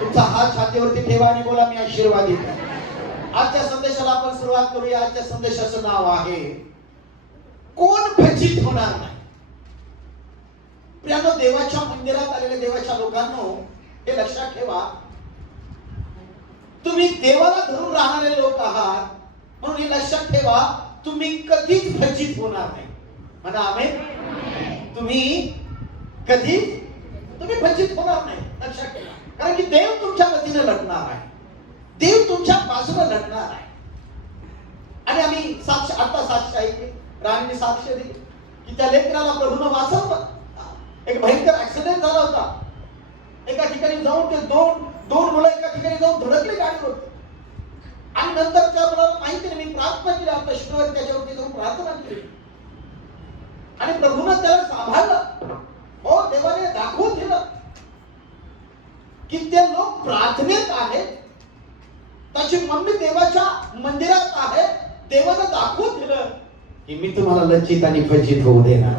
तुमचा हात छातीवरती ठेवा आणि बोला, मी आशीर्वादित आहे. आजच्या संदेशाला आपण सुरुवात करूया. आजच्या संदेशाचं नाव आहे, कोण फजित होणार नाही. प्रियानो, देवाच्या मंदिरात आलेल्या देवाच्या लोकांनो, हे लक्षात ठेवा, तुम्ही देवाला धरून राहणारे लोक आहात, म्हणून हे लक्षात ठेवा, तुम्ही कधीच फजित होणार नाही. म्हणा आमेन. तुम्ही फजित होणार नाही, लक्षात ठेवा. कारण की देव तुमच्या वतीने लढणार आहे, देव तुमच्या बाजूला लढणार आहे. आणि आम्ही आता साक्ष ऐकली, राणीने साक्ष दिली की त्या लेकराला प्रभूनं वाचवलं. एक भयंकर ऍक्सिडेंट झाला होता. एका ठिकाणी जाऊन ते दोन मुलं एका ठिकाणी जाऊन धडकले गाडीवर. आणि नंतर त्या मुलाला माहिती नाही, मी प्रार्थना केली, आपल्या शुक्रवारी त्याच्यावरती जाऊन प्रार्थना केली आणि प्रभूनं त्याला सांभाळलं. हो, देवाने दाखवून दिलं की ते लोक प्रार्थनेत आहेत, त्याची मम्मी देवाच्या मंदिरात आहे. देवानं दाखवून दिलं की मी तुम्हाला लज्जित आणि फजित होऊ देणार.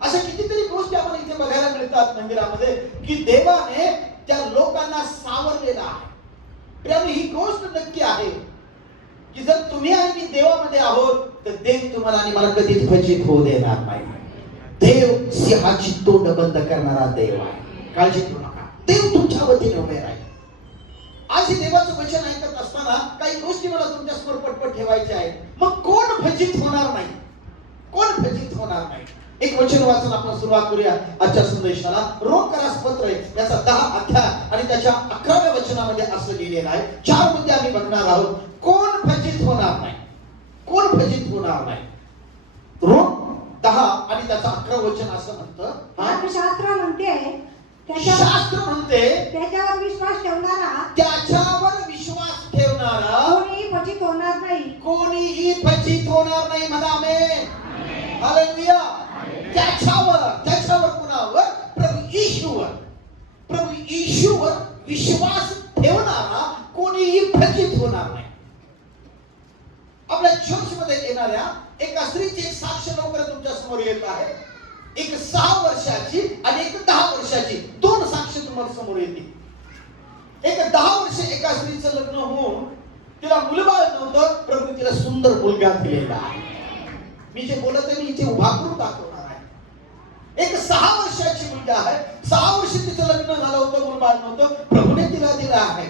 अशा कितीतरी गोष्टी आम्हाला इथे बघायला मिळतात मंदिरामध्ये की देवाने त्या लोकांना सावरलेला आहे. प्रियानो, ही गोष्ट नक्की आहे की जर तुम्ही आणि मी देवामध्ये आहोत तर देव तुम्हाला आणि मला कधीच फजित होऊ देणार नाही. देव सिंहाची तोंड बंद करणारा देव आहे. काळजी करू नका, देव तुमच्या वतीने उभे राहील. आज हे देवाचं वचन ऐकत असताना काही गोष्टी मला तुमच्या समोर पटपट ठेवायच्या आहेत. मग कोण फजित होणार नाही? कोण फजित होणार नाही? एक वचन वाचून आपण सुरुवात करूया आजच्या संदेशाला. रोमकरास पत्र याचा 10 अध्याय आणि त्याच्या 11व्या वचनामध्ये असं लिहिलेलं आहे. 4 मुद्दे आम्ही बघणार आहोत. कोण फजित होणार नाही? कोण फजित होणार नाही? रोम 10 आणि त्याचं 11 वचन असं म्हणतं, शास्त्र म्हणते त्याच्यावर विश्वास ठेवणारा कोणीही फजित होणार नाही. कोणीही फजित होणार नाही. म्हणा आमेन. हालेलुया. त्याच्यावर कुणावर? प्रभू येशूवर विश्वास ठेवणारा कोणीही फजित होणार नाही. आपल्या चर्चमध्ये येणाऱ्या एका स्त्रीची एक साक्ष लवकर तुमच्या समोर येत आहे. एक 6 वर्षाची आणि एक 10 वर्षाची 2 साक्ष तुम्हाला समोर येतील. एक 10 वर्ष एका स्त्रीचं लग्न होऊन तिला मुलबाळ नव्हतं, प्रभू तिला सुंदर मुलगा दिलेला आहे. मी जे बोलत आहे मी इथे उभा करून दाखवणार आहे. एक 6 वर्षाची मुलगी आहे. 6 वर्ष तिचं लग्न झालं होतं, मुलबाळ नव्हतं, प्रभूने तिला दिलं आहे.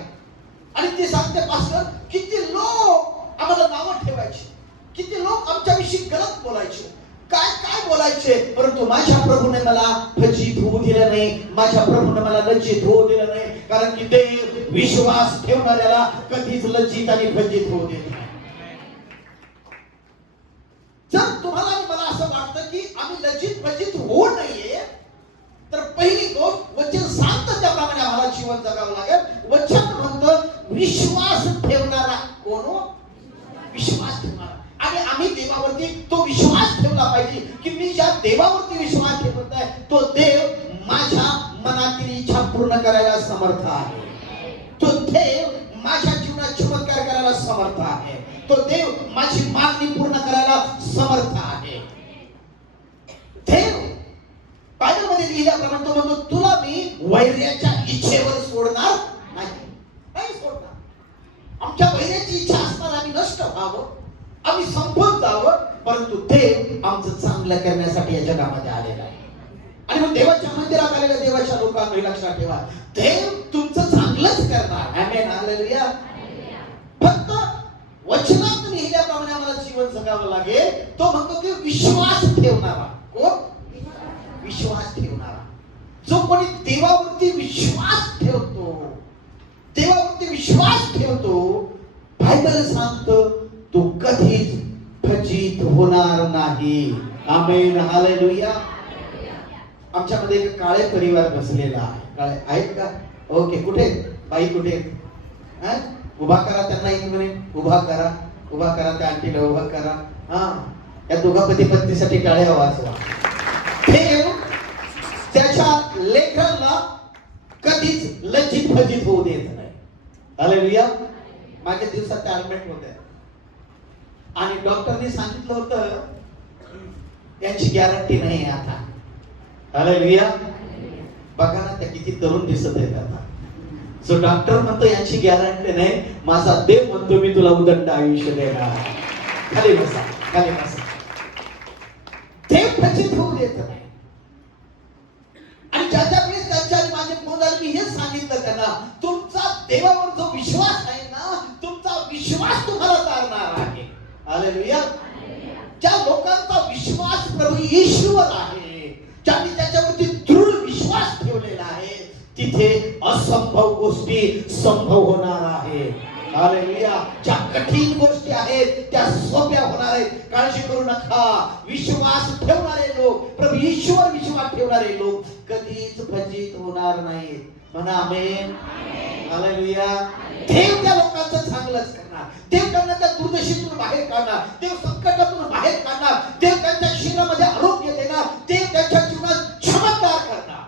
आणि ती सांगते, पास्टर, किती लोक आम्हाला नावं ठेवायचे, किती लोक आमच्याविषयी गलत बोलायचे, काय बोलायचे, परंतु माझ्या प्रभूने मला फजित होऊ दिलं नाही, माझ्या प्रभूने मला लज्जित होऊ दिलं नाही. कारण की देव विश्वास ठेवणाऱ्याला कधीच लज्जित आणि फजित होऊ देत नाही. जर तुम्हाला आणि मला असं वाटतं की आम्ही लज्जित फजित होऊ नये, तर पहिली गोष्ट वचन सांगतं त्याप्रमाणे आम्हाला जीवन जगावं लागेल. वचन म्हणतं विश्वास ठेवणारा कोण? विश्वास ठेवणारा. आणि आम्ही देवावरती तो विश्वास ठेवला पाहिजे की मी ज्या देवावरती विश्वास ठेवत आहे तो देव माझ्या मनातील इच्छा पूर्ण करायला समर्थ आहे. तो देव माझ्या जीवनात चमत्कार करायला समर्थ आहे. तो देव माझी मागणी पूर्ण करायला समर्थ आहे. देव बायबलमध्ये लिहिल्याप्रमाणे तो म्हणतो, तुला मी वैर्याच्या इच्छेवर सोडणार नाही सोडणार. आमच्या वैर्याची इच्छा असताना आम्ही नष्ट व्हावं, आम्ही संपत जावं, परंतु देव आमचं चांगलं करण्यासाठी या जगामध्ये आलेला आहे. आणि मग देवाच्या मंदिरात आलेल्या देवाच्या लोकांना लक्षात ठेवा, देव तुमचं चांगलंच करणार. आमेन. हालेलुया. फक्त वचनात लिहिल्याप्रमाणे आम्हाला जीवन जगावं लागेल. तो म्हणतो की विश्वास ठेवणारा कोण? विश्वास ठेवणारा. जो कोणी देवावरती विश्वास ठेवतो, देवावरती विश्वास ठेवतो, बायबल सांगतं तो कधीच फजित होणार नाही. आमेन. हालेलुया. आमच्यामध्ये एक काळे परिवार बसलेला आहे. काळे आहेत का? ओके. कुठे बाई? कुठे? उभा करा त्यांना. एक मिनिट उभा करा त्या आंटीला उभा करा. या दोघा पती पत्नीसाठी टाळ्या वाजवा. देव त्याच्या लेकरांना कधीच लज्जित फजित होऊ देत नाही. हालेलुया. मागे दिवसात त्या ऍडमिट होत्या आणि डॉक्टरने सांगितलं होतं त्यांची गॅरंटी नाही आता. हालेलुया. बघा ना त्या किती तरुण दिसत आहेत आता. जो डॉक्टर म्हणतो यांची गॅरंटी नाही, माझा देव म्हणतो मी तुला उदंड आयुष्य देणार. खाली बसा, खाली बसा. देव खचित होऊ देत नाही. आणि ज्याच्या वेळेस त्यांच्या आणि माझे फोन झाले, मी हेच सांगितलं त्यांना, तुमचा देवावर जो विश्वास आहे ना, तुमचा विश्वास तुम्हाला तारणार आहे. हालेलुया. ज्या लोकांचा विश्वास प्रभू येशूवर आहे, ज्यांनी त्याच्यावरती दृढ विश्वास ठेवलेला आहे, तिथे असंभव गोष्टी संभव होणार आहे. हालेलुया. ज्या कठीण गोष्टी आहेत त्या सोप्या होणार आहेत. काळजी करू नका. विश्वास ठेवणारे लोक, प्रभू येशूवर विश्वास ठेवणारे लोक कधीच फजित होणार नाहीत. म्हणा आमेन. हालेलुया. देव त्या लोकांचं चांगलंच करणार. देव त्यांना त्या दुर्दशेतून बाहेर काढणार. देव संकटातून बाहेर काढणार. देव त्यांच्या शरीरामध्ये आरोग्य देणार. देव त्यांच्या जीवनात चमत्कार करणार.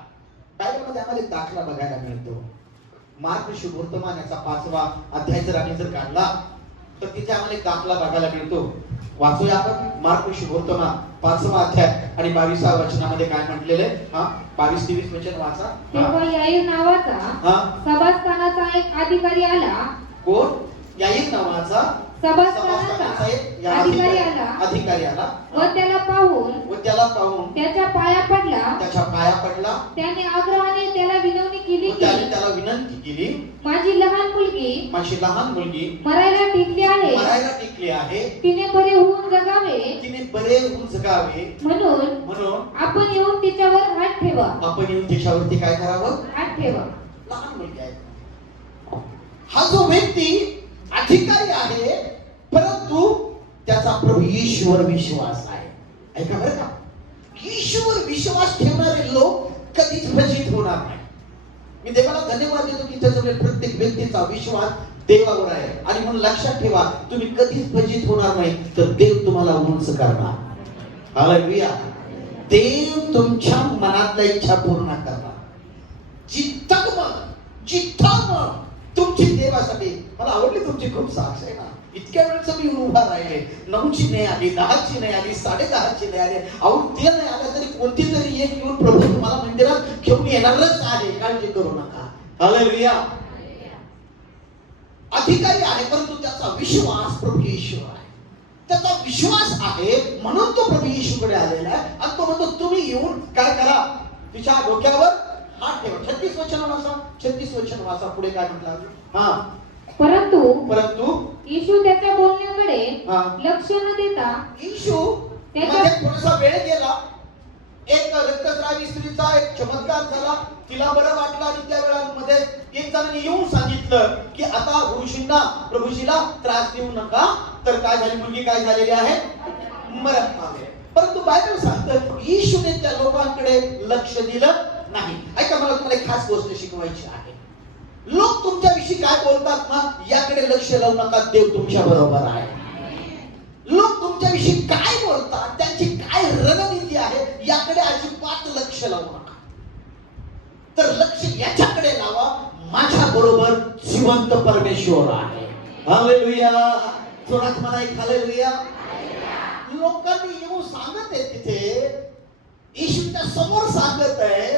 बायबलमध्ये आम्हाला एक दाखला बघायला मिळतो. मार्क शुभवर्तमान याचा 5वा अध्याय जर आम्ही जर काढला तर तिथे आम्हाला एक दाखला बघायला मिळतो. वाचूया आपण मार्क शुभवर्तमान 5वा अध्याय आणि 22व्या वचनामध्ये काय म्हटलेलं आहे. 22-23 वचन वाचा. तेव्हा याईर नावाचा सभास्थानाचा एक अधिकारी आला. कोण? याईर नावाचा सभास्थानाचा अधिकारी आला व त्याला पाहून त्याच्या पाया पडला. त्याने आग्रहाने त्याला विनवणी केली, माझी लहान मुलगी मरायला टिकली आहे. तिने बरे होऊन जगावे म्हणून आपण येऊन तिच्यावर हात ठेवा. तिच्यावरती काय करावं? हात ठेवा. लहान मुलगी आहे. हा जो व्यक्ती अधिकारी आहे, परंतु त्याचा प्रभू येशूवर विश्वास आहे. ऐका बरं का, येशूवर विश्वास ठेवणारे लोक कधीच फजित होणार नाही. मी देवाला धन्यवाद देतो की त्याच्यावर प्रत्येक व्यक्तीचा विश्वास देवावर आहे. आणि म्हणून लक्षात ठेवा, तुम्ही कधीच फजित होणार नाही, तर देव तुम्हाला उंच करणार. हालेलुया. देव तुमच्या मनातल्या इच्छा पूर्ण करणार. जिथं तुमची देवासाठी. मला आवडली तुमची खूप साक्ष आहे ना. इतक्या वेळचं मी उभा राहिले, 9ची नाही आली, 10ची नाही आली, 10:30ची नाही आली. अहो ते नाही आलं तरी कोणती तरी एक येऊन प्रभू तुम्हाला मंदिरात घेऊन येणारच आहे. काळजी करू नका. हालेलुया. अधिकारी आहे, परंतु त्याचा विश्वास प्रभू येशू आहे. त्याचा विश्वास आहे म्हणून तो प्रभू येशूकडे आलेला आहे. आणि तो म्हणतो तुम्ही येऊन काय करा, तिच्या डोक्यावर हात ठेवा. 36 वचन वाचा. पुढे काय म्हटलं? परंतु येशू त्याच्या बोलण्याकडे लक्ष न देता, येशू थोडासा वेळ गेला. एक रक्तस्रावी स्त्रीचा एक चमत्कार झाला. तिला बरं वाटलं आणि त्या वेळामध्ये एक जणांनी येऊन सांगितलं की आता प्रभूजीला त्रास देऊ नका. तर काय झाली? मुलगी काय झालेली आहे? मरण पावली. परंतु बायबल सांगतं येशूने त्या लोकांकडे लक्ष दिलं नाही. ऐका, मला तुम्हाला एक खास गोष्ट शिकवायची आहे. लोक तुमच्याविषयी काय बोलतात ना, याकडे लक्ष लावू नका. देव तुमच्या बरोबर आहे. लोक तुमच्याविषयी काय बोलतात, त्यांची काय रणनीती आहे, याकडे अजिबात लक्ष लावू नका. तर लक्ष याच्याकडे लावा, माझ्या बरोबर जिवंत परमेश्वर आहे. हालेलुया. जोरात म्हणा एक हालेलुया. लोकांनी येऊन सांगत आहे तिथे, येशूच्या समोर सांगत आहे.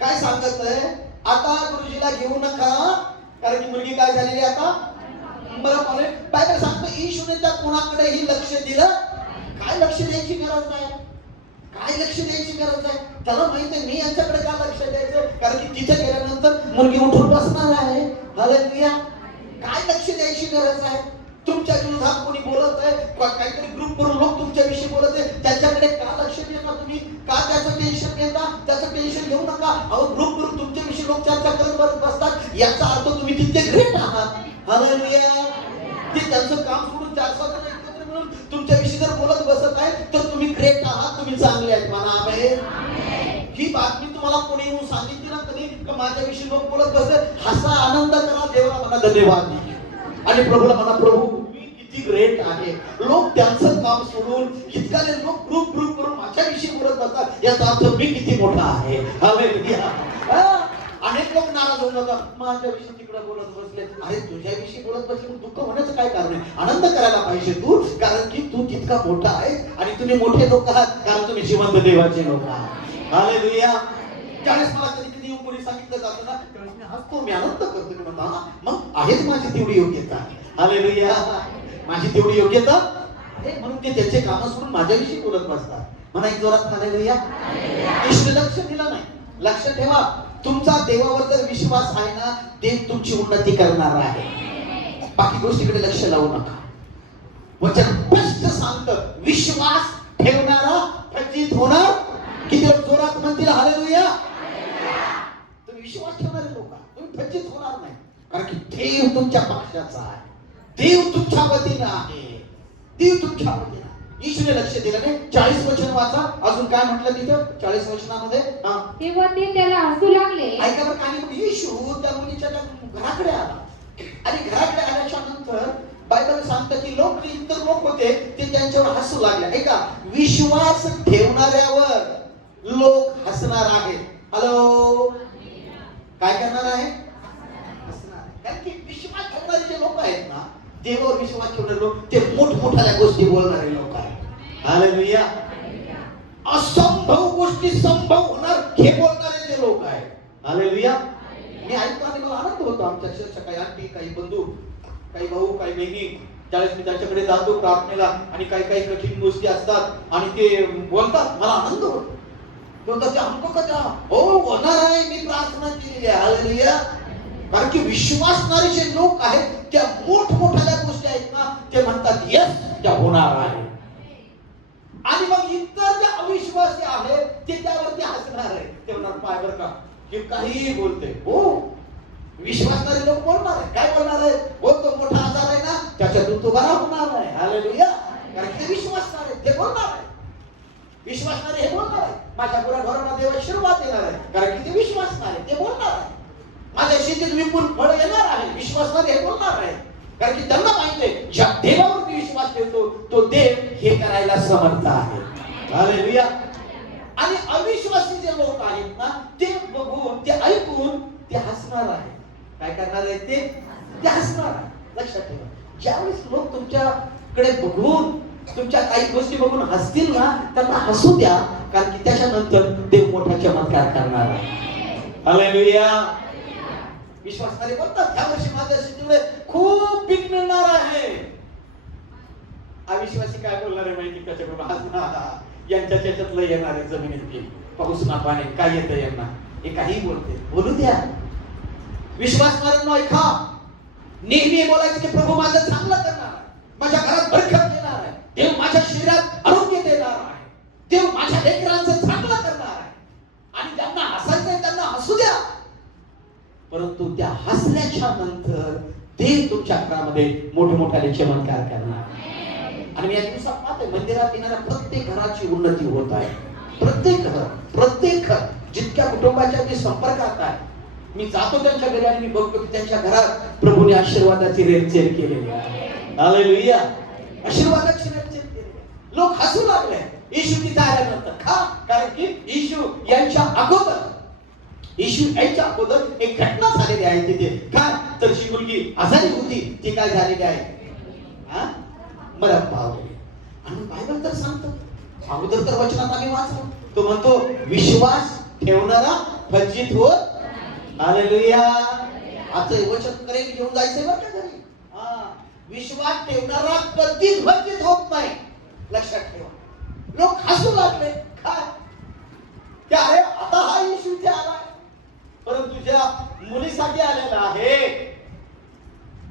काय सांगत आहे? आता गुरुजीला घेऊ नका, कारण की मुलगी काय झालेली आता बरं पावले. बायबल सांगतो येशूने त्या कोणाकडेही लक्ष दिलं. काय लक्ष द्यायची गरज नाही. काय लक्ष द्यायची गरज नाही. त्याला माहित आहे मी यांच्याकडे का लक्ष द्यायचं, कारण की तिथे गेल्यानंतर मुलगी उठून बसणार आहे. हालेलुया. काय लक्ष द्यायची गरज आहे? तुमच्या विरोधात कोणी बोलत आहे, काहीतरी ग्रुप करून लोक तुमच्याविषयी बोलत आहे, त्याच्याकडे का लक्ष देता तुम्ही? का त्याचं टेन्शन घेता? त्याचं टेन्शन घेऊ नका. अहो ग्रुप करून तुमच्याविषयी लोक चर्चा करत बसतात, याचा अर्थ तुम्ही तिथे ग्रेट आहात. हालेलुया. ते त्यांचं काम सोडून 400 जण एकत्र मिळून तुमच्याविषयी जर बोलत बसत आहे, तर तुम्ही ग्रेट आहात, तुम्ही चांगले आहेत. म्हणा आमेन. ही बातमी तुम्हाला कोणी येऊन सांगितली ना कधी का माझ्याविषयी लोक बोलत बसतात, हसा, आनंद करा, देवाला म्हणा धन्यवाद आणि प्रभूला म्हणा प्रभू मी किती ग्रेट आहे. लोक त्यांचं काम सोडून इतकाले लोक ग्रुप करून माझ्याविषयी बोलत बसतात, याचा अर्थ मी किती मोठा आहे. हालेलुया. अनेक लोक नाराज होऊन जातात, माझ्याविषयी तिकडे बोलत बसले. अरे तुझ्याविषयी बोलत बसले मग दुःख होण्याचं काय कारण आहे? आनंद करायला पाहिजे तू, कारण की तू तितका मोठा आहे आणि तुम्ही मोठे लोक आहात, कारण तुम्ही जिवंत देवाचे लोक आहात. हालेलुया. त्यावेळेस मला कधी येऊन कोणी सांगितलं जातं ना, हसतो, मी आनंद करतो. मी म्हणतो हा, मग आहेच माझी तेवढी योग्यता. हालेलुया, माझी तेवढी योग्यता आहे म्हणून ते त्यांचे कामं सोडून माझ्याविषयी बोलत बसतात. म्हणा एक जोरात हालेलुया. इष्ट लक्ष दिलं नाही. लक्ष ठेवा, तुमचा देवावर जर विश्वास आहे ना, देव तुमची उन्नती करणार आहे. बाकी गोष्टीकडे लक्ष लावू नका. वचन स्पष्ट सांगतं, विश्वास ठेवणारा फजित होणार. किती लोक जोरात म्हणतील हालेलुया. तुम्ही विश्वास ठेवणारे लोक, तुम्ही फजित होणार नाही. कारण की देव तुमच्या पक्षाचा आहे. देव तुमच्या वतीनं आहे. देव तुमच्या वतीनं. ईश्वरे लक्ष दिलं नाही. 40 वचन वाचा. अजून काय म्हटलं तिथं 40 वचनामध्ये? तेव्हा ते त्याला हसू लागले. ऐका बरं, आणि येशू त्या मुलीच्या घराकडे आला. आणि घराकडे आल्याच्या नंतर बायबल सांगतं की लोक, इतर लोक होते ते त्यांच्यावर हसू लागले. ऐका, विश्वास ठेवणाऱ्यावर लोक हसणार आहेत. हॅलो, काय करणार आहे? हसणार. कारण की विश्वास ठेवणारे जे लोक आहेत ना, देवावर विश्वास ठेवणारे लोक, ते मोठमोठ्या गोष्टी बोलणारे लोक आहेत. हालेलुया. असंभव गोष्टी संभव होणार हे बोलणारे जे लोक आहेत. हालेलुया. मी ऐकतो आणि मला आनंद होतो. आमच्या अक्षरशः काही आंटी, काही बंधू, काही भाऊ, काही बहिणी, त्यावेळेस मी त्याच्याकडे जातो प्रार्थनेला आणि काही काही कठीण गोष्टी असतात आणि ते बोलतात, मला आनंद होतो. ते हमको कसा हो होणार आहे, मी प्रार्थना केलेली आहे. हालेलुया. कारण की विश्वासणारे जे लोक आहेत, त्या मोठमोठ्या गोष्टी आहेत ना, ते म्हणतात यस, त्या होणार आहे. आणि मग इतर जे अविश्वासी आहेत ते त्यावरती हसणार आहे. ते म्हणणार पाय बरं का, हे काही बोलते. हो, विश्वासणारे लोक बोलणार आहे. काय बोलणार आहे? हो, तो मोठा आजार आहे ना, त्याच्यातून तो बरा होणार आहे. हालेलुया. कारण की ते विश्वासणारे, ते बोलणार आहे. विश्वासणारे हे बोलणार आहे. माझ्या गुराढोरांना देव आशीर्वाद देणार आहे. कारण की ते विश्वासणारे, ते बोलणार आहे. माझ्या शेतीत विपुल फळ येणार आहे. विश्वासणारे हे बोलणार आहे. कारण की त्यांना माहिती आहे, ज्या देवावरती विश्वास ठेवतो तो देव हे करायला समर्थ आहे. हालेलुया. आणि अविश्वासी जे लोक आहेत ना, ते बघून, ते ऐकून ते हसणार आहे. काय करणार आहे? ते हसणार आहे. लक्षात ठेवा, ज्यावेळेस लोक तुमच्याकडे बघून, तुमच्या काही गोष्टी बघून हसतील ना, त्यांना हसू द्या. कारण की त्याच्यानंतर देव मोठा चमत्कार करणार आहे. हालेलुया. विश्वासणारे बोलतात, ह्या वर्षी माझ्या शेतीमुळे खूप पीक मिळणार आहे. अविश्वासी काय बोलणार आहे माहिती? त्याच्याकडून हसणार. यांच्या त्याच्यातलं येणार आहे जमिनीत पीक, पाऊस ना पाणी, काय येतं यांना? हे काही बोलते, बोलू द्या. विश्वासणाऱ्यांनो ऐका, नेहमी बोलायचं की प्रभू माझं चांगलं करणार आहे, माझ्या घरात बरकत देणार आहे, देव माझ्या शरीरात आरोग्य देणार आहे, देव माझ्या लेकरांचं चांगलं करणार आहे. आणि ज्यांना हसायचं आहे त्यांना हसू द्या. परंतु त्या हसल्याच्या नंतर देव तुमच्या घरामध्ये मोठमोठ्याने चमत्कार करणार. आणि मी या दिवसात पाहतोय, मंदिरात येणाऱ्या प्रत्येक घराची उन्नती होत आहे. प्रत्येक घर, जितक्या कुटुंबाच्या मी संपर्कात आहे, मी जातो त्यांच्या घरी आणि मी बघतो की त्यांच्या घरात प्रभूने आशीर्वादाची रेलचेल केलेली आहे. हालेलुया. आशीर्वादाची रेलचेल केलेली आहे. लोक हसू लागले येशू तिथे आल्यानंतर. का? कारण की येशू यांच्या अगोदर एक घटना झालेली आहे तिथे. काय? तर जी मुलगी आजारी होती ती काय झालेली आहे? मरण पावलेली. आणि बायबल तर सांगतो, अगोदर तर वचनात आम्ही वाचलो, तो म्हणतो विश्वास ठेवणारा फजित होत. हालेलुया. आजचं वचन करेल घेऊन जायचंय बरं का घरी. विश्वास ठेवणारा कधीच फजित होत नाही. लक्षात ठेवा. लोक हसू लागले. काय? त्या अरे आता हा येशू इथे आलाय, परंतु ज्या मुलीसाठी आलेला आहे,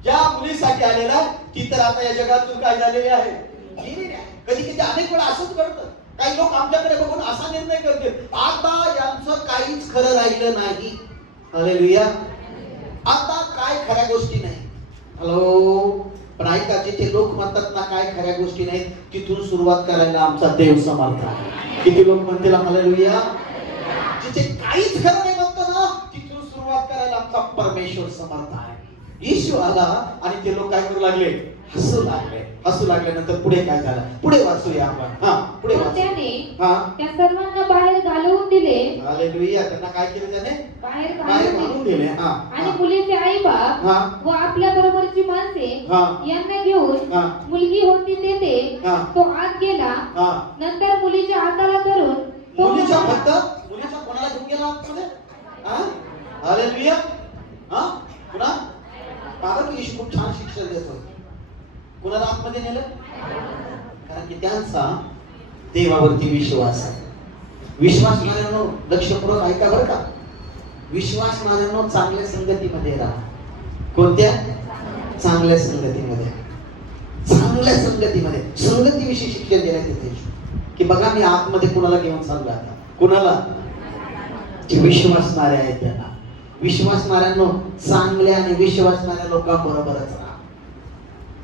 ज्या मुलीसाठी आलेला आहे, ती तर आता या जगातून काय झालेली आहे? गेलेली आहे. कधी कधी अनेक वेळा असंच घडतं. काही लोक आमच्याकडे बघून असा निर्णय करतील, आता यांचं काहीच खरं राहिलं नाही. हालेलुया. आता काय खऱ्या गोष्टी नाही. हॅलो. पण ऐका, जिथे लोक म्हणतात ना काय खऱ्या गोष्टी नाहीत, तिथून सुरुवात करायला आमचा देव समर्थ आहे. किती लोक म्हणतील हालेलुया. जिथे काहीच खरं नाही म्हणतो ना, तिथून सुरुवात करायला आमचा परमेश्वर समर्थ आहे. येशू आला आणि ते लोक काय करू लागले? हसू लागले. हसू लागल्यानंतर पुढे काय झालं? पुढे वाचूया आपण. पुढे त्याने त्या सर्वांना बाहेर घालवून दिले. हालेलुया. त्यांना काय केलं? त्याने बाहेर घालवून दिले. आणि मुलीचे आई बाप व आपल्या बरोबरची माणसे यांना घेऊन मुलगी होती तेथे तो आत गेला. नंतर मुलीच्या हाताला धरून मुलीच्या कोणाला घेऊन गेला आतमध्ये? हालेलुया. हा पुन्हा कारण की येशू खूप छान शिक्षण देतो. कुणाला आतमध्ये नेलं? कारण की त्यांचा देवावरती विश्वास आहे. विश्वास नाऱ्यांनो लक्षपूर्वक ऐका बरं का. विश्वास नाऱ्यांनो चांगल्या संगतीमध्ये राहा. कोणत्या? चांगल्या संगतीमध्ये. चांगल्या संगतीमध्ये. संगतीविषयी शिक्षण देण्यात येते की बघा मी आतमध्ये कुणाला घेऊन चाललो आता. कुणाला? जे विश्वासणारे आहेत त्यांना. विश्वासणाऱ्यांनो चांगल्या आणि विश्वासणाऱ्या लोकांबरोबरच राहा.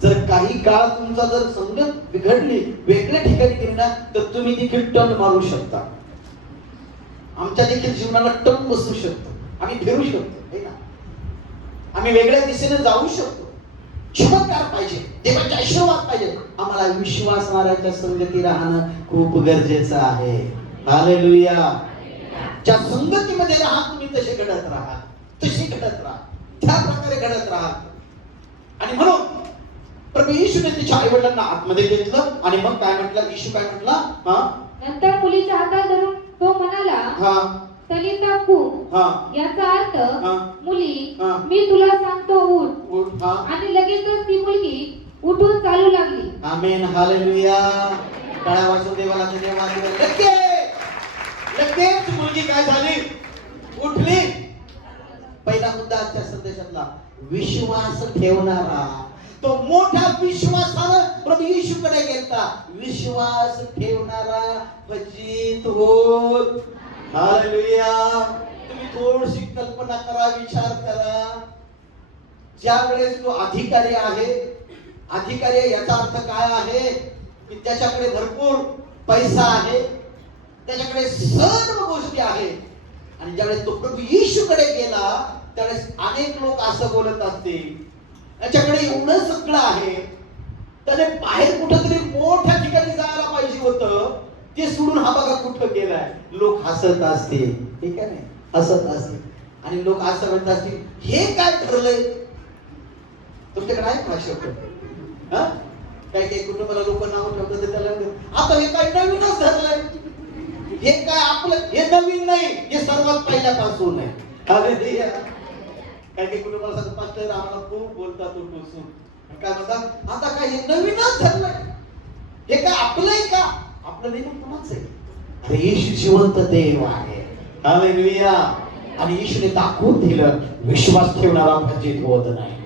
जर काही काळ तुमचा जर संगत बिघडली, वेगळ्या ठिकाणी गेली ना, तर तुम्ही देखील टर्न मारू शकता. आमच्या देखील जीवनाला टर्न बसू शकतो. आम्ही फिरू शकतो, है ना. आम्ही वेगळ्या दिशेने जाऊ शकतो. चमत्कार पाहिजे, देवाचे आशीर्वाद पाहिजे. आम्हाला विश्वासणाऱ्याच्या संगती राहणं खूप गरजेचं आहे. हालेलुया. ज्या संगतीमध्ये राहा तुम्ही तसे घडत राहा, तशी घडत राहा, त्या प्रकारे घडत राहा. आणि म्हणून प्रभू येशूने तिच्या आई वडिलांना आतमध्ये घेतलं आणि मग काय म्हटलं? येशू काय म्हटला? नंतर मुलीच्या हातात धरून तो म्हणाला, तलिता कूम, याचा अर्थ मुली मी तुला सांगतो उठ. आणि लगेचच ती मुलगी उठून चालू लागली. आमेन. हालेलुया. टाळ्या वाजवून देवाला धन्यवाद. लगेच मुलगी काय झाली? उठली. पहिला मुद्दा आजच्या संदेशातला विश्वास ठेवणारा. तो मोठ्या विश्वासानं प्रभू येशूकडे गेला. विश्वास ठेवणारा फजित होत. हालेलुया. तुम्ही थोडीशी कल्पना करा, विचार करा. ज्या वेळेस तो अधिकारी आहे, अधिकारी याचा अर्थ काय आहे की त्याच्याकडे भरपूर पैसा आहे, त्याच्याकडे सर्व गोष्टी आहेत. आणि ज्यावेळेस तो प्रभू येशूकडे गेला त्यावेळेस अनेक लोक असं बोलत असतील, त्याच्याकडे एवढं सगळं आहे, त्याने बाहेर कुठेतरी मोठ्या ठिकाणी जायला पाहिजे होतं, ते सोडून हा बघा कुठं गेलाय. लोक हसत असतील, ठीक आहे ना, हसत असतील. आणि लोक असं म्हणत असतील, हे काय ठरलंय? तुमच्याकडे आहे का शब्द? काही काही कुटुंबाला लोक नाव ठेवतात त्याला आता हे काय नवीनच ठरलंय. हे काय आपलं हे नवीन नाही, हे सर्वात पहिल्यापासून आहे. हालेलुया. काही काही कुटुंबाला सांगतात, पास्टर आम्हाला खूप बोलतात उठून. काय म्हणतात, आता काय हे नवीनच ठरलंय, हे काय आपलंय का? आपलं नाही कोणाच आहे. अरे येशू जिवंत देव आहे. हालेलुया. आणि येशूने दाखवून दिलं विश्वास ठेवणारा फजित होत नाही.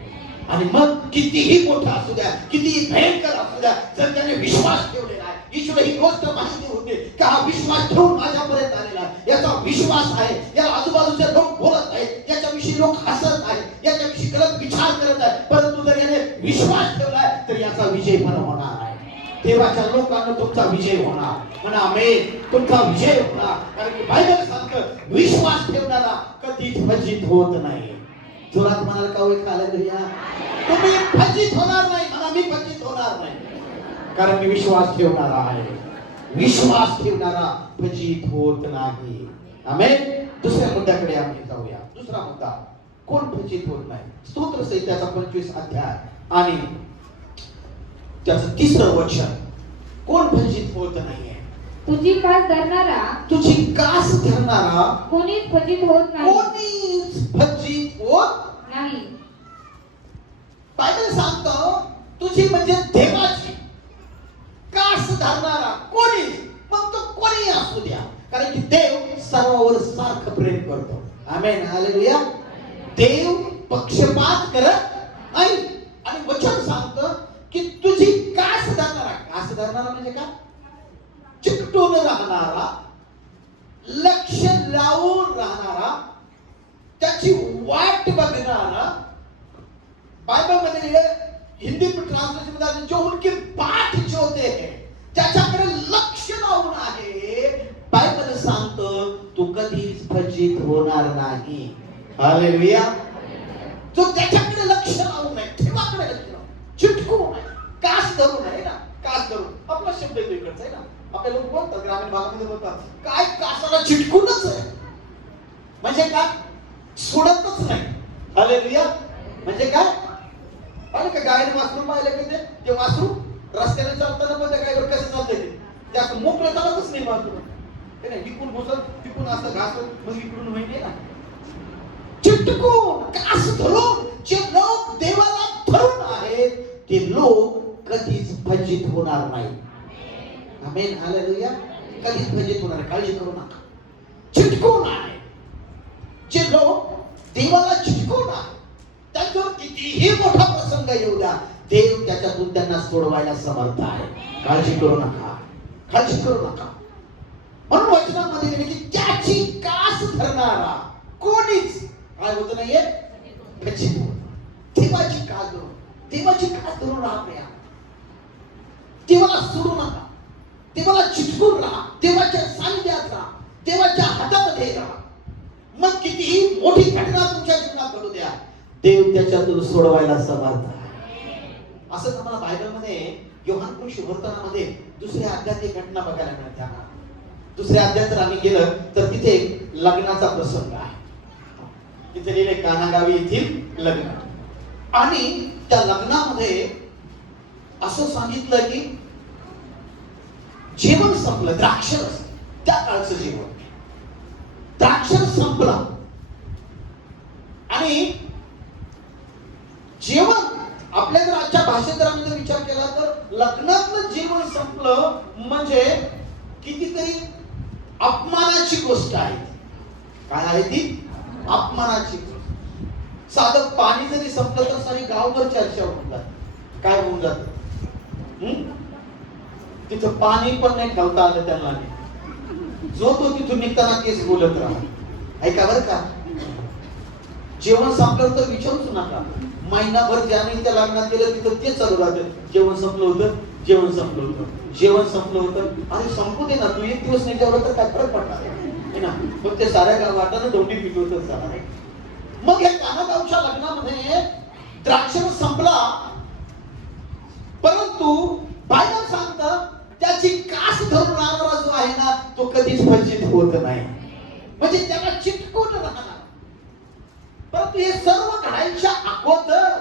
आणि मग कितीही मोठा असू द्या, कितीही भयंकर असू द्या, जर त्याने विश्वास ठेवलेला आहे, येशूला ही गोष्ट माहिती होते की हा विश्वास ठेवून माझ्यापर्यंत आलेला, याचा विश्वास आहे, याला आजूबाजूचे लोक बोलत आहेत, याच्याविषयी लोक हसत आहेत, याच्याविषयी गलत विचार करत आहेत, परंतु जर याने विश्वास ठेवलाय तर याचा विजय पण होणार आहे. देवाच्या लोकांना तुमचा विजय होणार. म्हणा आमेन. तुमचा विजय होणार. कारण की बायबल सांगतं विश्वास ठेवणारा कधीच फजित होत नाही. जोरात म्हणाल का होय? हालेलुया. तुम्ही फजित होणार नाही. म्हणा मी फजित होणार नाही, कारण मी विश्वास ठेवणारा आहे. विश्वास ठेवणारा फजित होत नाही. आमेन. दुसऱ्या मुद्द्याकडे आम्ही जाऊया. दुसरा मुद्दा, कोण फजित होत नाही? स्तोत्र संहितेचा 25 अध्याय आणि त्याचं 3रं वचन. कोण फजित होत नाहीये? तुझी कास धरणारा, तुझी कास धरणारा कोणीच फजित होत नाही. कोणीच फजित होत नाही. बायबल सांगतो तुझी म्हणजे देवाची कास धरणारा कोणी, मग तो कोणी असू द्या, कारण की देव सर्वांवर सारखं प्रेम करतो. आमेन. हालेलुया. देव पक्षपात करत नाही. आणि वचन सांगतं की तुझी कास धरणारा. कास धरणारा म्हणजे काय? चिकटून राहणारा, लक्ष लावून राहणारा, त्याची वाट बघणारा. बाइबल मध्ये हिंदी ट्रांसलेशन मध्ये जो उनकी बाट जो होते हैं, त्याच्याकडे लक्ष लावून आहे. बाइबल सांगतं तू कधीच फजित होणार नाही. हालेलुया. जो त्याच्याकडे लक्ष लावून आहे, देवाकडे लक्ष लावून, चिटकून आहे, कास धरून आहे ना, कास धरून. आपला शब्द येतो इकडचा आहे ना. आपले लोक बोलतात, ग्रामीण भागामध्ये बोलतात, काय कासाला चिटकूनच आहे. म्हणजे काय? सोडतच नाही. हालेलुया. म्हणजे काय? आणि का गायने वासरू पाहिलं की ते वासरू रस्त्याने चालताना पण त्या गायीवर कसं चालतंय ते त्यात मोकळं चालतच नाही वासरू. ते नाही इकडून घुसत, तिकडून असं घासत, मग इकडून माहिती ना चिटकून कास लोक कधीच फजित होणार नाही. आमेन, हालेलुया. कधीच फजित होणार नाही. काळजी करू नका. चिटकवणार जे लोक देवाला चिटकवणार, त्यांच्यावर कितीही मोठा प्रसंग येऊ द्या, देव त्याच्यातून त्यांना सोडवायला समर्थ आहे. काळजी करू नका, काळजी करू नका. म्हणून वचनामध्ये लिहिले की त्याची कास धरणारा कोणीच काय होत नाहीये, फजित होत. देवाची कास धरून, देवाची कास धरून राहा प्रिया. देवाला सोडू नका, देवाला चिटकून राहा, देवाच्या सानिध्यात राहा, देवाच्या हातामध्ये राहा. मग कितीही मोठी घटना तुमच्या जीवनात घडू द्या, देव त्याच्यातून सोडवायला समर्थ आहे. असं आम्हाला बायबलमध्ये योहान शुभवर्तनामध्ये दुसऱ्या अध्यायात एक घटना बघायला मिळते. दुसऱ्या अध्यायात जर आम्ही गेलं तर तिथे एक लग्नाचा प्रसंग आहे. तिथे लिहिले काना गावी येथील लग्न. आणि त्या लग्नामध्ये असं सांगितलं की जेवण संपलं. द्राक्षरस, त्या काळचं जेवण, द्राक्षरस संपला. आणि जेवण आपल्या जर आजच्या भाषेत जर आम्ही विचार केला तर लग्नातलं जेवण संपलं म्हणजे कितीतरी अपमानाची गोष्ट आहे. काय आहे ती? अपमानाची गोष्ट. साधं पाणी जरी संपलं तर सारी गावभर चर्चा होऊन जाते. काय होऊन जात? तिथं पाणी पण नाही ठेवता आलं त्यांना. जो तो तिथून निघताना केस बोलत राहा. ऐका बरं का, जेवण संपलं तर विचारूच नका. महिनाभर ज्याने त्या लग्नात गेलं तिथं तेच चालू राहतं. जेवण संपलं होतं, जेवण संपलं होतं, जेवण संपलं होतं. अरे संपू दे ना, तू एक दिवस नाही जेवलं तर काय फरक पडणार आहे ना. मग ते साऱ्या वाटानं दोंडी पिटवतच जाणार आहे. मग या कानागावच्या लग्नामध्ये द्राक्षरस संपला, परंतु बायबल सांगतं त्याची कास धरून राहणारा जो आहे ना तो कधीच फजित होत नाही. म्हणजे त्याला चिटकून राहणार. परंतु हे सर्व घडायच्या अगोदर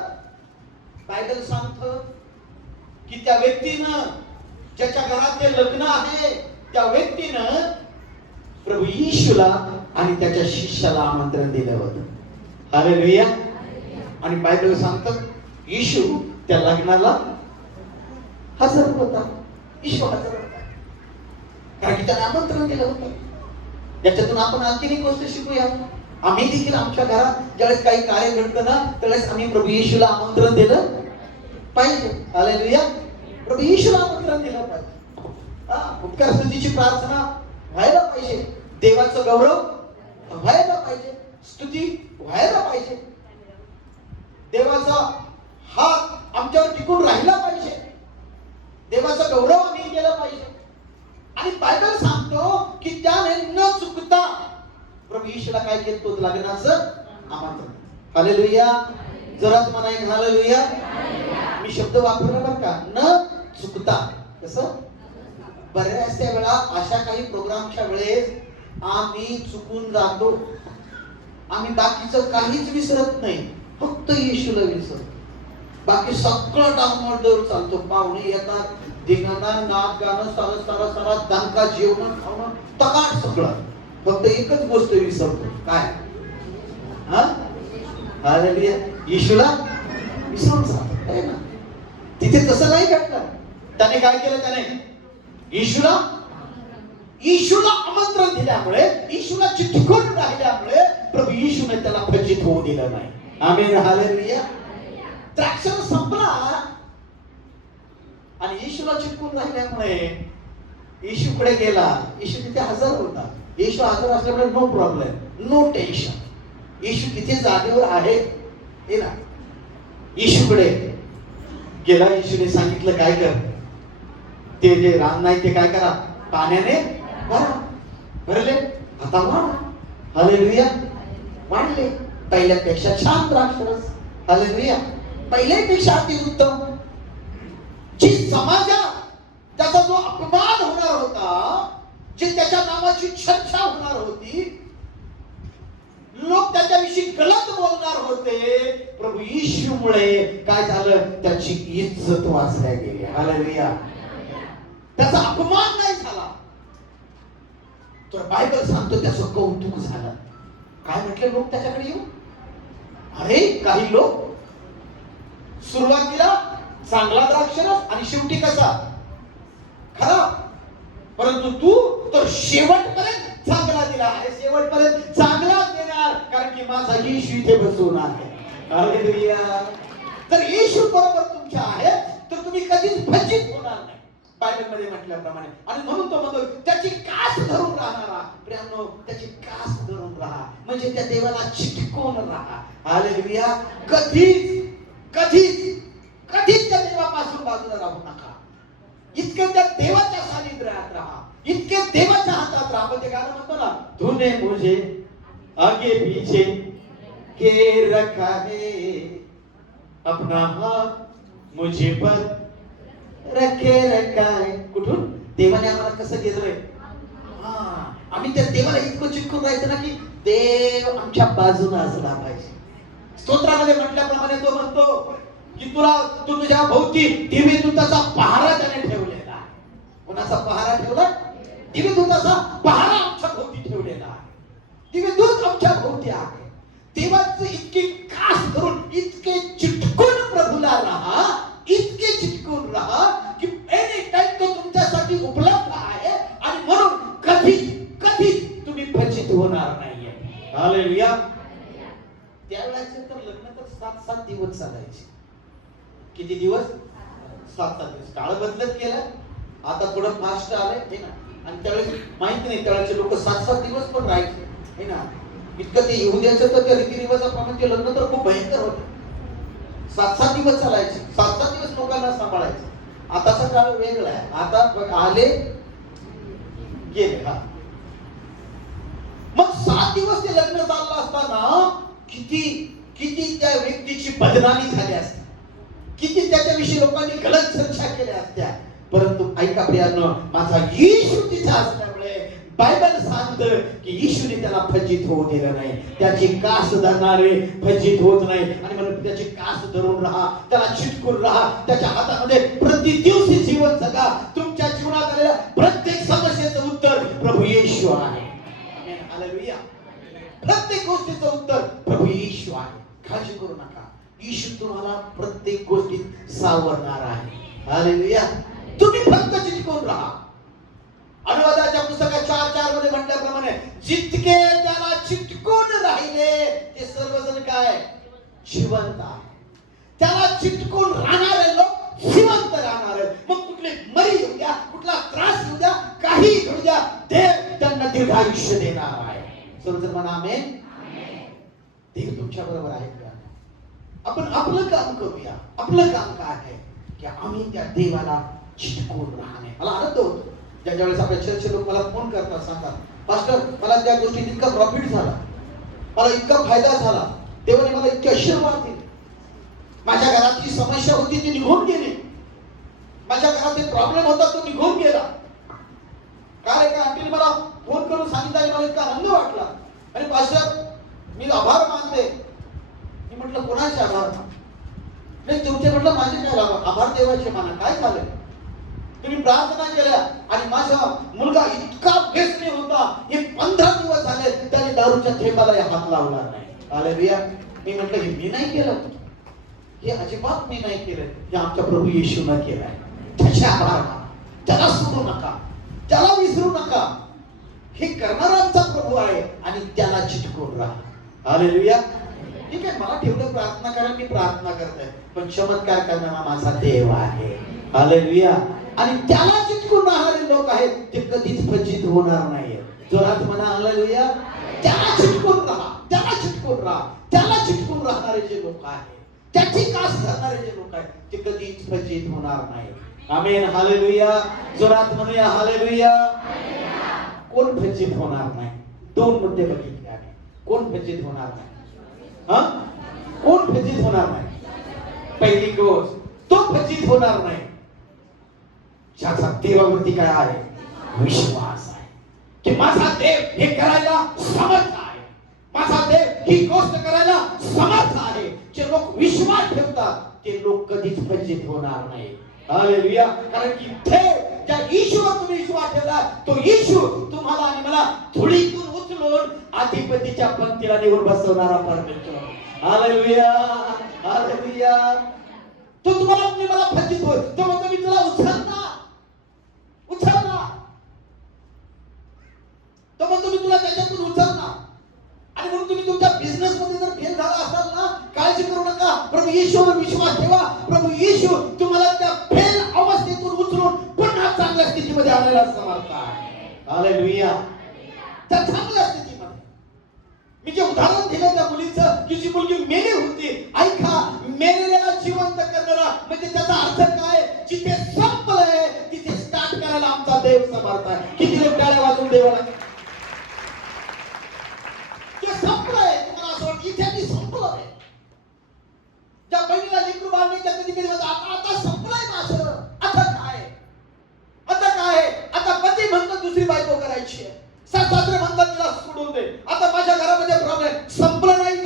बायबल सांगतं की त्या व्यक्तीनं, ज्याच्या घरात ते लग्न आहे, त्या व्यक्तीनं प्रभू येशूला आणि त्याच्या शिष्याला आमंत्रण दिलं होतं. हालेलुया. आणि बायबल सांगतं येशू त्या लग्नाला हजर होता. येशू हजर होता कारण की त्याने आमंत्रण दिलं होतं. याच्यातून आपण आणखी एक गोष्ट शिकूया. आम्ही देखील आमच्या घरात ज्यावेळेस काही कार्य घडतं ना त्यावेळेस आम्ही प्रभू येशूला आमंत्रण दिलं पाहिजे. हालेलुया. प्रभू येशूला आमंत्रण दिलं पाहिजे. उपकार स्तुतीची प्रार्थना व्हायला पाहिजे, देवाचं गौरव व्हायला पाहिजे, स्तुती व्हायला पाहिजे, देवाचा हात आमच्यावर टिकून राहिला पाहिजे, देवाचा गौरव आम्ही केला पाहिजे. आणि बायबल सांगतो की त्याने न चुकता प्रभू येशूला काय केलं, तो लग्नाचं आमंत्रण. हालेलुया. जरा म्हणा एक हालेलुया. मी शब्द वापरला बरं का, न चुकता. कसं बऱ्याचशा वेळा अशा काही प्रोग्रामच्या वेळेस आम्ही चुकून जातो. आम्ही बाकीचं काहीच विसरत नाही, फक्त येशूला विसरतो. बाकी सगळं डाऊनलोडवर चालतो. पाहुणे येतात, धिंगाणा, नाच गाणं, सारा दणका, जेवण खावणं, तकाट सगळं. फक्त एकच गोष्ट विसरतो. काय? हालेलुया. येशूला विसरून जातो आहे ना. तिथे तसं नाही घडलं. त्याने काय केलं? त्याने येशूला आमंत्रण दिल्यामुळे, येशूला चिटकून राहिल्यामुळे प्रभू येशूने त्याला फजित होऊ दिलं नाही. आमेन. हालेलुया. द्राक्षरस संपला आणि येशूला चिटकून राहिल्यामुळे येशूकडे गेला. येशू तिथे हजर होता. येशू हजर असल्यामुळे नो प्रॉब्लेम, नो टेन्शन. येशू तिथे जागेवर आहे ना. येशूकडे गेला. येशूने सांगितलं काय कर, ते जे रान नाही ते काय करा, पाण्याने भरले. आता वाढ. हालेलुया. वाढले. पहिल्यापेक्षा छान द्राक्षरस. हालेलुया. पहिल्यापेक्षा अति उत्तम. जी समाजात त्याचा जो अपमान होणार होता, जी त्याच्या नावाची चर्चा होणार होती, लोक त्याच्याविषयी गलत बोलणार होते, प्रभू येशूमुळे काय झालं, त्याची इज्जत वाचल्या गेली. हालेलुया. त्याचा अपमान नाही झाला. तर बायबल सांगतो त्याचं कौतुक झालं. काय म्हटले लोक त्याच्याकडे येऊ? अरे काही लोक सुरुवातीला चांगला द्राक्षरस आणि शेवटी कसा खराब. परंतु तू तर शेवटपर्यंत चांगला दिला आहे, शेवटपर्यंत चांगला देणार, कारण की माझा येशू इथे बसून आहे. हालेलुया. तर येशू बरोबर तुमच्या आहे तर तुम्ही कधीच वंचित होणार नाही, बायबल मध्ये म्हटल्याप्रमाणे. आणि म्हणून तो म्हणतो त्याची कास धरून राहणारा, प्रियांनो त्याची कास धरून राहा, म्हणजे त्या देवाला चिटकून राहा. हालेलुया. कधीच कधीच कधीच त्या देवापासून बाजूला राहू नका. इतकं त्या देवाच्या सानिध्यात राहा, इतके देवाच्या हातात राहा. आपण ते गाणं म्हणतो ना, तूने मुझे आगे पीछे के रखा है, अपना हाथ मुझे पर रखे रखा है. कुठून? देवाने आम्हाला कसं घेतलंय? आम्ही त्या देवाला इतकं चिटकून राहायचं ना की देव आमच्या बाजूला असला पाहिजे. स्तोत्रामध्ये म्हटल्याप्रमाणे तो म्हणतो की तू तुझ्या भोवती दिव्यदूताचा पहारा त्याने ठेवलेला आहे. कोणाचा पहारा ठेवला? दिव्यदूताचा पहारा आमच्या भोवती ठेवलेला आहे. दिव्यदूत आमच्या भोवती आहे. देवाचं इतकी कास धरून इतके चिटकून प्रभूला राहा, इतके चिटकून राहा की एनी टाइम तो तुमच्यासाठी उपलब्ध आहे. आणि म्हणून कधीच कधीच तुम्ही वंचित होणार नाहीये. हालेलुया. त्यावेळेचे तर लग्न तर 7-7 दिवस चालायचे. किती दिवस? 7-7 दिवस. काळ बदलत गेला, आता थोडं फास्ट आलंय हे ना. आणि त्यावेळेस माहिती नाही, त्यावेळेचे लोक 7-7 दिवस पण राहायचे हे ना. इतकं ते येहुद्याचं तर त्या रीतिरिवाजाप्रमाणे ते लग्न तर खूप भयंकर होतं. 7-7 दिवस चालायचे, 7-7 दिवस लोकांना सांभाळायचं. आताचा काळ वेगळा आहे. आता आले गेले. हा मग 7 दिवस ते लग्न चाललं असताना किती किती त्या व्यक्तीची बदनामी झाली असते, किती त्याच्याविषयी लोकांनी गलत चर्चा केल्या असत्या. परंतु ऐका प्रियांनो, माझा येशू तिथे असल्यामुळे बायबल सांगतं की येशूने त्याला फजित होऊ दिलं नाही. त्याची कास धरणारे फजित होत नाही. आणि म्हणून त्याची कास धरून राहा, त्याला चिटकून राहा, त्याच्या हातामध्ये प्रति दिवशी जीवन जगा. तुमच्या जीवनात आलेल्या प्रत्येक समस्येचं उत्तर प्रभू येशू आहे. हालेलुया. प्रत्येक गोष्टीचं उत्तर प्रभू येशू आहे. काळजी करू नका, येशू तुम्हाला प्रत्येक गोष्टीत सावरणार आहे. हालेलुया. तुम्ही फक्त चिटकून राहा. अनुवादाच्या पुस्तकात 4:4 मध्ये म्हटल्याप्रमाणे जितके त्याला चिटकून राहिले ते सर्वजण काय? जिवंत आहे. त्याला चिटकून राहणारे लोक जिवंत राहणार आहेत. मग कुठले मरी येऊ द्या, कुठला त्रास येऊ द्या, काही घडू द्या, देव त्यांना दीर्घायुष्य देणार आहे. सर्वजण म्हणा आमेन. देव तुमच्या बरोबर आहे का? आपण आपलं काम करूया. आपलं काम काय आहे की आम्ही त्या देवाला चिटकून राहणे. मला आनंद होतो ज्या वेळेस आपल्या चर्चचे लोक मला फोन करतात, सांगतात पास्टर मला त्या गोष्टीत इतका प्रॉफिट झाला, मला इतका फायदा झाला, देवाने मला इतके आशीर्वाद दिले, माझ्या घरात जी समस्या होती ती निघून गेली, माझ्या घरात एक प्रॉब्लेम होता तो निघून गेला. काय एका आंटीने मला फोन करून सांगितलं, मला इतका आनंद वाटला. आणि पास्टर मी आभार मानते. मी म्हटलं कोणाचे आभार? नाही तुमचे. म्हटलं माझे काय आभार देवाचे माना. काय झालं? तुम्ही प्रार्थना केल्या आणि माझा मुलगा इतका व्यसनी होता, हे 15 दिवस झाले त्याने दारूच्या थेंबाला हात लावला नाही. हालेलुया. मी म्हटलं हे मी नाही केलं, हे अजिबात मी नाही केलं, हे आमच्या प्रभू येशूने केलंय. त्याचे आभार माना, त्याला सोडू नका, त्याला विसरू नका. हे करणारा आमचा प्रभू आहे आणि त्याला चिटकून राहा. हालेलुया. ठीक आहे, मला ठेवलं प्रार्थना करा, मी प्रार्थना करतोय, पण चमत्कार करणारा माझा देव आहे. हालेलुया. आणि त्याला चिटकून राहणारे लोक आहेत ते कधीच वंचित होणार नाहीये. जोरात म्हणा हालेलुया. त्याला चिटकून राहा, त्याला चिटकून राहा, त्याला चिटकून राहणारे जे लोक आहेत, त्याची कास धरणारे जे लोक आहेत ते कधीच वंचित होणार नाही. आमेन. हालेलुया. जोरात म्हणूया हालेलुया. कोण वंचित होणार नाही? 2 मुद्दे बघितले आहे. कोण वंचित होणार नाही? कोण वंचित होणार नाही? पहिली गोष्ट, तो वंचित होणार नाही ज्याचा देवावरती काय आहे? विश्वास आहे की माझा देव हे करायला समर्थ आहे, माझा देव ही गोष्ट करायला समर्थ आहे. जे लोक विश्वास ठेवतात ते लोक कधीच वंचित होणार नाही. हालेलुया. कारण की देव ज्या येशूवर तुम्ही विश्वास ठेवला तो येशू तुम्हाला आणि मला धुळीतून उचलून अधिपतीच्या पंक्तीला नेऊन बसवणारा परमेश्वर. हालेलुया. हालेलुया. तो तुम्हाला मी मला फजित होत, तो म्हणतो मी तुला उचलणार. तो म्हणतो मी तुला त्याच्यातून उचलणार. आणि म्हणून तुम्ही तुमच्या बिझनेस मध्ये जर फेल झाला असाल ना, काळजी करू नका. प्रभू येशूवर विश्वास ठेवा. प्रभू येशू तुम्हाला त्या फेल अवस्थेतून उचलून पुन्हा चांगल्या स्थितीमध्ये आणायला समर्थ आहे. हालेलुया. त्या चांगल्या स्थितीमध्ये मी जे उदाहरण दिलं त्या मुलीचं, की जी मुलगी मेली होती, ऐका, मेलेल्याला जिवंत करणारा म्हणजे त्याचा अर्थ काय? जिथे संपलंय तिथे स्टार्ट करायला आमचा देव समर्थ आहे. किती लोक टाळ्या वाजवून देवाला? संपलंय. तुम्हाला असं वाटतं इथे मी संपलोय. ज्या बहिणीला लेकरू बाळ नाही त्या कधी कधी आता संपलंय माझं. आता काय? आता पती म्हणतो दुसरी बायको करायची आहे, सासरे म्हणतात तिला सोडून दे. आता माझ्या घरामध्ये प्रॉब्लेम. संपलं नाही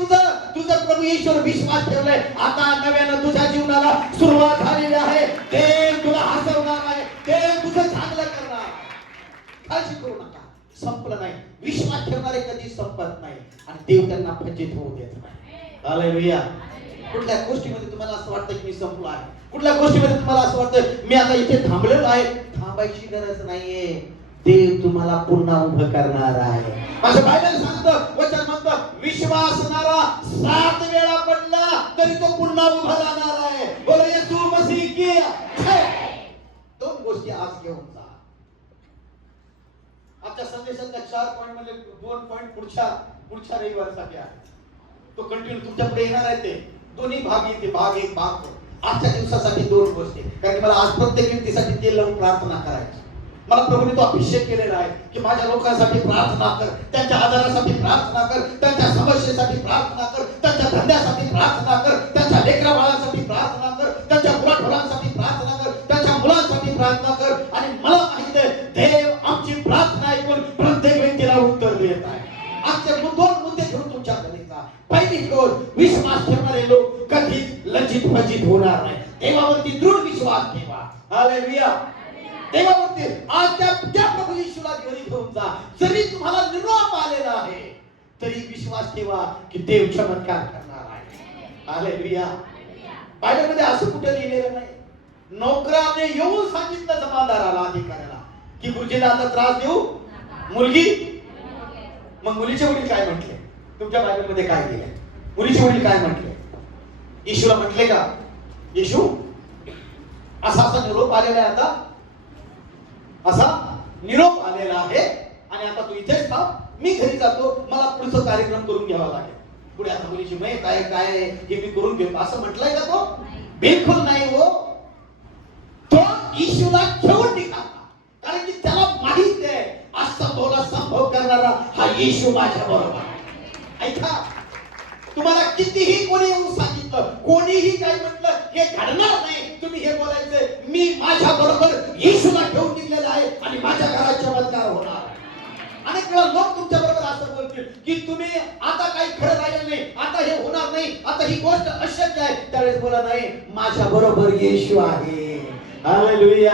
तुझं प्रभू ईश्वर विश्वास ठेवलाय. आता नव्यानं तुझ्या जीवनाला सुरुवात झालेली आहे. देव तुला हसवणार आहे. देव तुझं चांगलं करणार. काळजी करू नका. संपलं नाही. विश्वास ठेवणारे कधी संपत नाही आणि देव त्यांना फजित होऊ देत नाही. हालेलुया. कुठल्या गोष्टीमध्ये तुम्हाला असं वाटतं की मी संपलो आहे, कुठल्या गोष्टीमध्ये तुम्हाला असं वाटतं मी आता इथे थांबलेलो आहे, थांबायची गरज नाहीये. देव तुम्हाला पुन्हा उभं करणार आहे. माझं बायबल सांगतं, वचन म्हणतं, विश्वासणारा 7 वेळा पडला तरी तो पुन्हा उभा राहणार आहे. बोला येशू मसीह की जय. 2 गोष्टी आज घेऊन जा. आजच्या संदेशातल्या 4 पॉइंट म्हणजे 2 पॉइंट पुढच्या रविवारसाठी आहे. तो कंटिन्यू तुमच्या पुढे येणार आहे. ते दोन्ही भाग येते, भाग 1 भाग 2. आजच्या दिवसासाठी 2 गोष्टी, कारण मला आज प्रत्येक व्यक्तीसाठी ते लावून प्रार्थना करायची. मला प्रभूने तो अभिषेक केलेला आहे की माझ्या लोकांसाठी प्रार्थना कर, त्यांच्या आजारासाठी प्रार्थना कर, त्यांच्या समस्येसाठी प्रार्थना कर, त्यांच्या धंद्यासाठी प्रार्थना कर, त्यांच्या लेकरा बाळांसाठी प्रार्थना कर, त्यांच्या मुलांसाठी प्रार्थना कर, त्यांच्या मुलांसाठी प्रार्थना कर. आणि मला माहित आहे देव आमची प्रार्थना ऐकून प्रत्येक व्यक्तीला उत्तर देत आहे. आजचे 2 मुद्दे घेऊन तुमच्या घरी जा. पहिली गोष्ट, विश्वास ठेवणारे लोक कधीच लज्जित फजित होणार नाही. देवावरती दृढ विश्वास ठेवा. हालेलुया. देवावरती आज त्या प्रभू येशूला घरी घेऊन जा. जरी तुम्हाला निरोप आलेला आहे तरी विश्वास ठेवा की देव चमत्कार करणार आहे. हालेलुया. बायबलमध्ये असं कुठे लिहिलेलं नाही. नोकराने येऊन सांगितलं जमादाराला, अधिकाऱ्याला, की गुरुजीला आता त्रास देऊ मुलगी. मग मुलीचे वडील काय म्हटले? तुमच्या बायबलमध्ये काय लिहिलंय? मुलीचे वडील काय म्हटले? येशूला म्हटले का, येशू असा निरोप आलेला आहे, आता असा निरोप आलेला आहे आणि आता तू इथेच थांब, मी घरी जातो, मला पुढचा कार्यक्रम करून घ्यावा लागेल. पुढे आता मुलीची माहिती काय हे मी करून घेतो असं म्हटलंय का तो? बिलकुल नाही. हो, तो येशूला घेऊन निघाला, कारण की त्याला माहित आहे असंभवला संभव करणारा हा येशू माझ्या बरोबर आहे. ऐका, तुम्हाला कितीही कोणी येऊन सांगितलं, कोणीही काही म्हटलं, हे घडणार नाही, तुम्ही हे बोलायचं, मी माझ्या बरोबर येशूला घेऊन निघलेला आहे आणि माझ्या घरात चमत्कार होणार. अनेक वेळा लोक तुमच्या बरोबर असं बोलतील की तुम्ही आता काही खरं राहिलं नाही, आता हे होणार नाही, आता ही गोष्ट अशक्य आहे. त्यावेळेस बोला, नाही, माझ्या बरोबर येशू आहे. हालेलुया.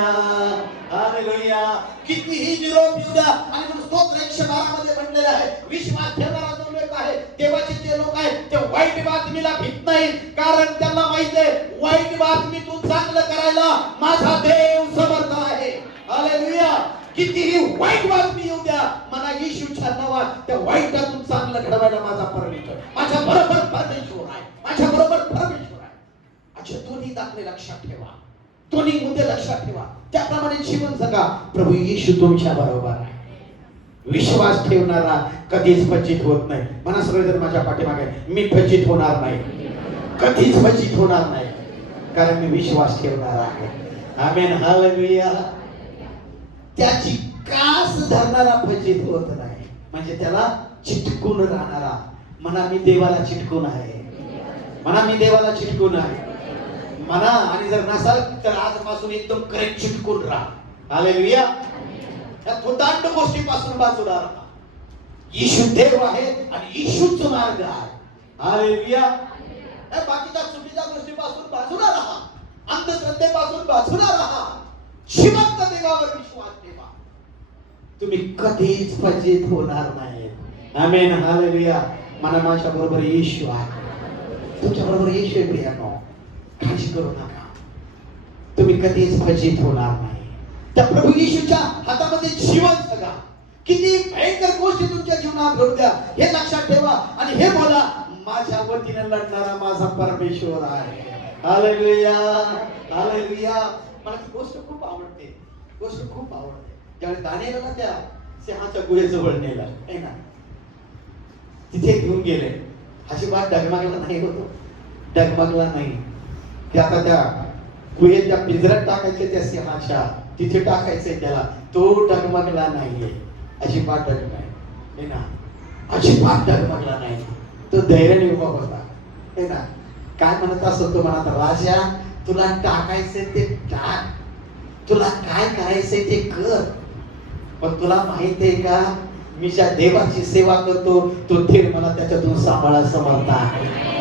हालेलुया. कितीही निरोप येऊ द्या. आणि म्हणून स्तोत्र 112 मध्ये म्हटलेलं आहे, विश्वास ठेवणारा जो लोक आहे, देवाचे जे लोक आहेत, ते वाईट बातमीला भीत नाही, कारण त्यांना माहित आहे वाईट बातमीतून चांगलं करायला माझा देव समर्थ आहे. हालेलुया. कितीही वाईट बातमी येऊ द्या, मला येशूच्या नावात त्या वाईटातून चांगलं घडवायला माझा परमेश्वर, माझ्या बरोबर परमेश्वर आहे, माझ्या बरोबर परमेश्वर आहे. अच्छा, दोन्ही दाखले लक्षात ठेवा, दोन्ही मुद्दे लक्षात ठेवा, त्याप्रमाणे जीवन जगा. प्रभू येशू तुमच्या बरोबर आहे. विश्वास ठेवणारा कधीच फजित होत नाही. मला सगळेजण माझ्या पाठीमागे, मी फजित होणार नाही, कधीच फजित होणार नाही, कारण मी विश्वास ठेवणार आहे. आमेन. हालेलुया. त्याची कास धरणारा फजित होत नाही, म्हणजे त्याला चिटकून राहणारा. म्हणा मी देवाला चिटकून आहे, म्हणा मी देवाला चिटकून आहे म्हणा. आणि जर नसाल तर आजपासून एकदम करेक्ट चिटकून राहा. हालेलुया. या खोटांड गोष्टीपासून बाजूला राहा. येशू देव आहे आणि येशूच मार्ग आहे. हालेलुया. बाकीच्या चुकीच्या गोष्टीपासून बाजूला राहा, अंधश्रद्धेपासून बाजूला राहा, जिवंत देवावर विश्वास ठेवा, तुम्ही कधीच फजित होणार नाही. आमेन. हालेलुया. मला माझ्या बरोबर येशू आहे, तुमच्या बरोबर येशू आहे. प्रियानो, काळजी करू नका. कधीच फजित होणार नाही. त्या प्रभू येशूच्या हातामध्ये जीवन जगा. किती भयंकर गोष्टी तुमच्या जीवनात घडू द्या, हे लक्षात ठेवा आणि हे बोला, माझ्या वतीने लढणारा माझा परमेश्वर आहे. Hallelujah, hallelujah. मला ती गोष्ट खूप आवडते, गोष्ट खूप आवडते. ज्यावेळी दानिएलला त्या सिंहाच्या गुहेजवळ नेलं आहे ना, तिथे घेऊन गेले. अजिबात डगमगला नाही होतो, डगमगला नाही. ते आता त्या गुहेत त्या पिंजऱ्यात टाकायचे, त्या सिंहाच्या तिथे टाकायचे त्याला, तो डगमगला नाहीये. अजिबात डगमगला ना, अजिबात डगमगला नाही. तो धैर्याने उभा होता है ना. काय म्हणत असतो म्हणत, राजा तुला टाकायचे ते टाक, तुला काय करायचंय ते कर, पण तुला माहिती आहे का, मी ज्या देवाची सेवा करतो तो देव मला त्याच्यातून सांभाळा समर्थ आहे.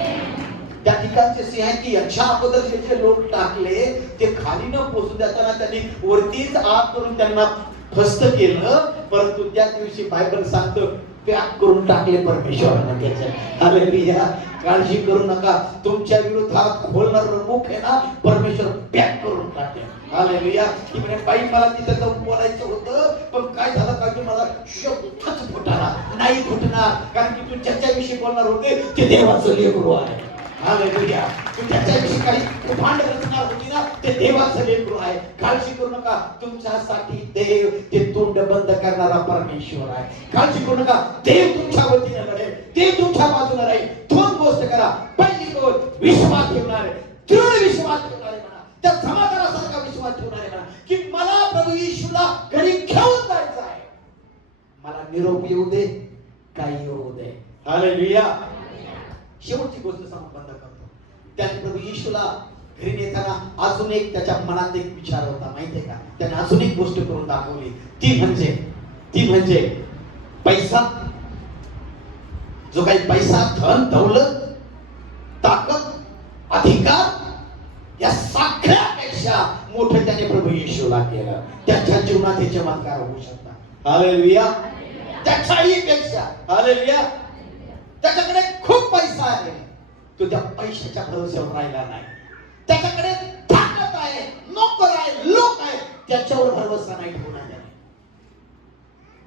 त्या ठिकाणचे सिंहाची याच्या अगोदर जे लोक टाकले ते खाली न पोचू देताना त्यांनी वरतीच आत करून त्यांना फस्त केलं. परंतु त्या दिवशी बायबल सांगतो पॅक करून टाकले परमेश्वराने त्याच्या. हालेलुया. काळजी करू नका, तुमच्या विरोधात खोलणार मुख आहे ना, परमेश्वर पॅक करून टाकेल. हालेलुया. की म्हणजे बाई मला तिथे जाऊन बोलायचं होतं, पण काय झालं का, मला शब्दच फुटाला नाही, फुटणार, कारण की तू ज्याच्याविषयी बोलणार होते ते देवाचं लेकरू आहे. हालेलुया. तू त्याच्याविषयी काही भांड रचणार होती ना, ते देवाचं लेकरू आहे. काळजी करू नका, तुमच्यासाठी देव ते तोंड बंद करणारा परमेश्वर आहे. काळजी करू नका, देव तुमच्या वतीने लढेल, देव तुमच्या बाजूने राहील. दोन गोष्ट करा, पहिली गोष्ट विश्वास ठेवणार आहे, दृढ विश्वास ठेवणार आहे म्हणा, त्या समाधानासारखा विश्वास ठेवणार आहे म्हणा, की मला प्रभू येशूला घरी घेऊन जायचं आहे. मला निरोप येऊ दे, काही येऊ दे. हालेलुया. शेवटची गोष्ट सांगून बंद करतो. त्याने प्रभू येशूला घरी नेताना अजून एक त्याच्या मनात एक विचार होता, माहितीये का, त्याने अजून एक गोष्ट करून दाखवली. ती म्हणजे पैसा. जो काही पैसा, धन, दौलत, ताकद, अधिकार या सगळ्यापेक्षा मोठं त्याने प्रभू येशूला केलं. त्याच्या जीवनात हे चमत्कार होऊ शकतात. हालेलुया. त्याच्याही पेक्षा, हालेलुया, त्याच्याकडे खूप पैसा आहे, तो त्या पैशाच्या भरोश्यावर राहिला नाही. त्याच्याकडे ताकद आहे, नोकर आहे, लोक आहे, त्याच्यावर भरोसा नाही ठेवला.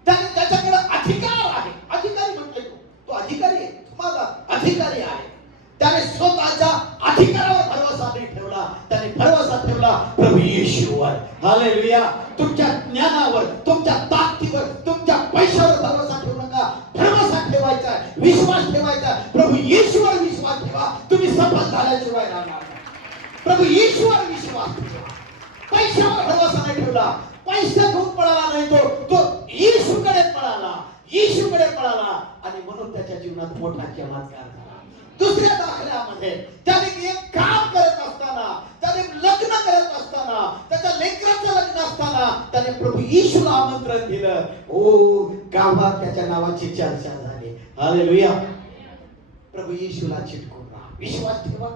त्याच्याकडे अधिकार आहे, अधिकारी म्हटले तो अधिकारी आहे, तुम्हाला अधिकारी आहे. त्याने स्वतःच्या अधिकारावर भरोसा नाही ठेवला, त्याने भरोसा ठेवला प्रभू येशूवर. हालेलुया. तुमच्या ज्ञानावर, तुमच्या ताकदीवर, तुमच्या पैशावर भरोसा ठेवू नका. भरोसा ठेवायचा आहे, विश्वास ठेवायचा आहे. प्रभू येशूवर विश्वास ठेवा, तुम्ही सफल झाल्याशिवाय राहणार नाही. प्रभू येशूवर विश्वास ठेवा. पैशावर भरोसा नाही ठेवला, पैसा घेऊन पळाला नाही, तो येशूकडे पळाला, येशूकडे पळाला आणि म्हणून त्याच्या जीवनात मोठा चमत्कार झाला. दुसऱ्या दाखल्यामध्ये त्याने एक काम करत असताना, त्याने लग्न करत असताना, त्याच्या लेकराचं लग्न असताना त्याने प्रभू येशूला आमंत्रण दिलं. ओ, गावात त्याच्या नावाची चर्चा झाली. हालेलुया. प्रभू येशूला चिटकून राहा, विश्वास ठेवा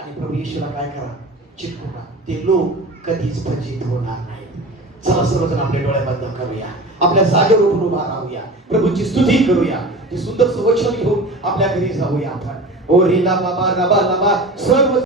आणि प्रभू येशूला काय करा, चिटकून राहा. ते लोक कधीच फजित होणार नाही. चला सर्वजण आपले डोळे बंद करूया, आपल्या जागेवर उठून उभा राहूया, प्रभूची स्तुती करूया. ते सुंदर वचन घेऊन आपल्या घरी जाऊया आपण. ओ रीला बाबा रबा लबा सर्व